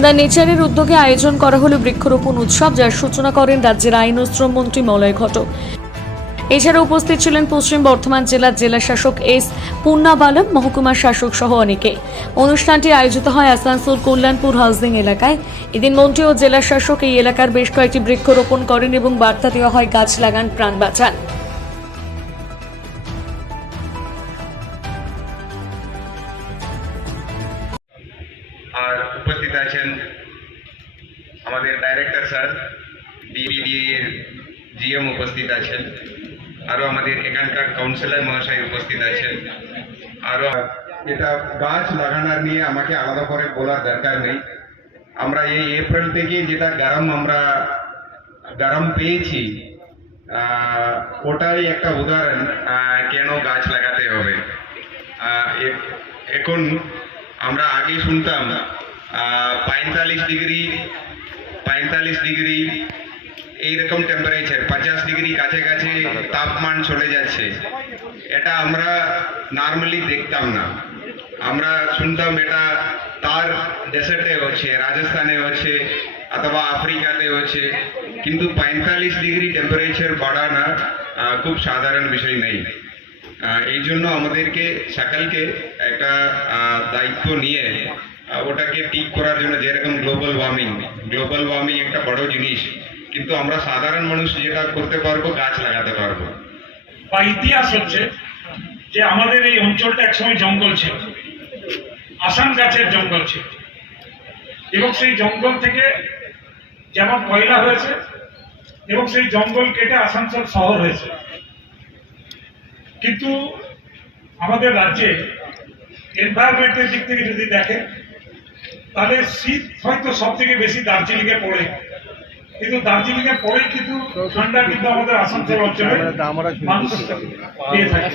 The নেচারের উদ্যোগে আয়োজন করা হলো বৃক্ষরোপণ উৎসব, যার সূচনা করেন রাজ্যের আইন ও শ্রমমন্ত্রী মলয় ঘটক। এছাড়া উপস্থিত ছিলেন পশ্চিম বর্ধমান জেলার জেলা শাসক এস পূর্ণাবালম, মহকুমার শাসক সহ অনেকে। অনুষ্ঠানটি আয়োজিত হয় আসানসোল কল্যাণপুর হাউজিং এলাকায়। এদিন মন্ত্রী ও জেলা শাসক এই এলাকার বেশ কয়েকটি বৃক্ষরোপণ করেন এবং বার্তা দেওয়া হয় গাছ লাগান, প্রাণ বাঁচান। আর উপস্থিত আছেন আমাদের ডাইরেক্টর স্যার ডিবিডি এর জিএম উপস্থিত আছেন, আরও আমাদের এখানকার কাউন্সিলর মহাশয় উপস্থিত আছেন, আরও এটা গাছ লাগানোর নিয়ে আমাকে আলাদা করে বলার দরকার নেই। আমরা এই এপ্রিল থেকে যেটা গরম আমরা গরম পেয়েছি ওটাই একটা উদাহরণ কেন গাছ লাগাতে হবে। এখন আমরা আগে শুনতাম পঁয়তাল্লিশ ডিগ্রি পঁয়তাল্লিশ ডিগ্রি এইরকম টেম্পারেচার পঞ্চাশ ডিগ্রি কাছাকাছি তাপমান চলে যাচ্ছে। এটা আমরা নর্মালি দেখতাম না। আমরা শুনতাম এটা তার ডেসার্টে হচ্ছে, রাজস্থানে হচ্ছে, অথবা আফ্রিকাতে হচ্ছে। কিন্তু পঁয়তাল্লিশ ডিগ্রি টেম্পারেচার বাড়ানো খুব সাধারণ বিষয় নেই। এই জন্য আমাদেরকে সকলকে একটা দায়িত্ব নিয়ে ওটাকে ঠিক করার জন্য যেরকম গ্লোবাল ওয়ার্মিং গ্লোবাল ওয়ার্মিং একটা বড় জিনিস। কিন্তু আমরা সাধারণ মানুষ যেটা করতে পারব, গাছ লাগাতে পারব। বা ইতিহাস হচ্ছে যে আমাদের এই অঞ্চলটা একসময় জঙ্গল ছিল। আসাম গাছের জঙ্গল ছিল। এবং সেই জঙ্গল থেকে যেমন কয়লা হয়েছে, এবং সেই জঙ্গল কেটে আসানসোল শহর হয়েছে। কিন্তু আমাদের রাজ্যে এনভায়রনমেন্টের দিক থেকে যদি দেখেন তাহলে শীত হয়তো সব থেকে বেশি দার্জিলিং দার্জিলিংয়ে পড়ে কিন্তু দার্জিলিং দার্জিলিংয়ে পরেই কিন্তু ঠান্ডা কিন্তু আমাদের আসানসোল অঞ্চলে মানুষ পেয়ে থাকে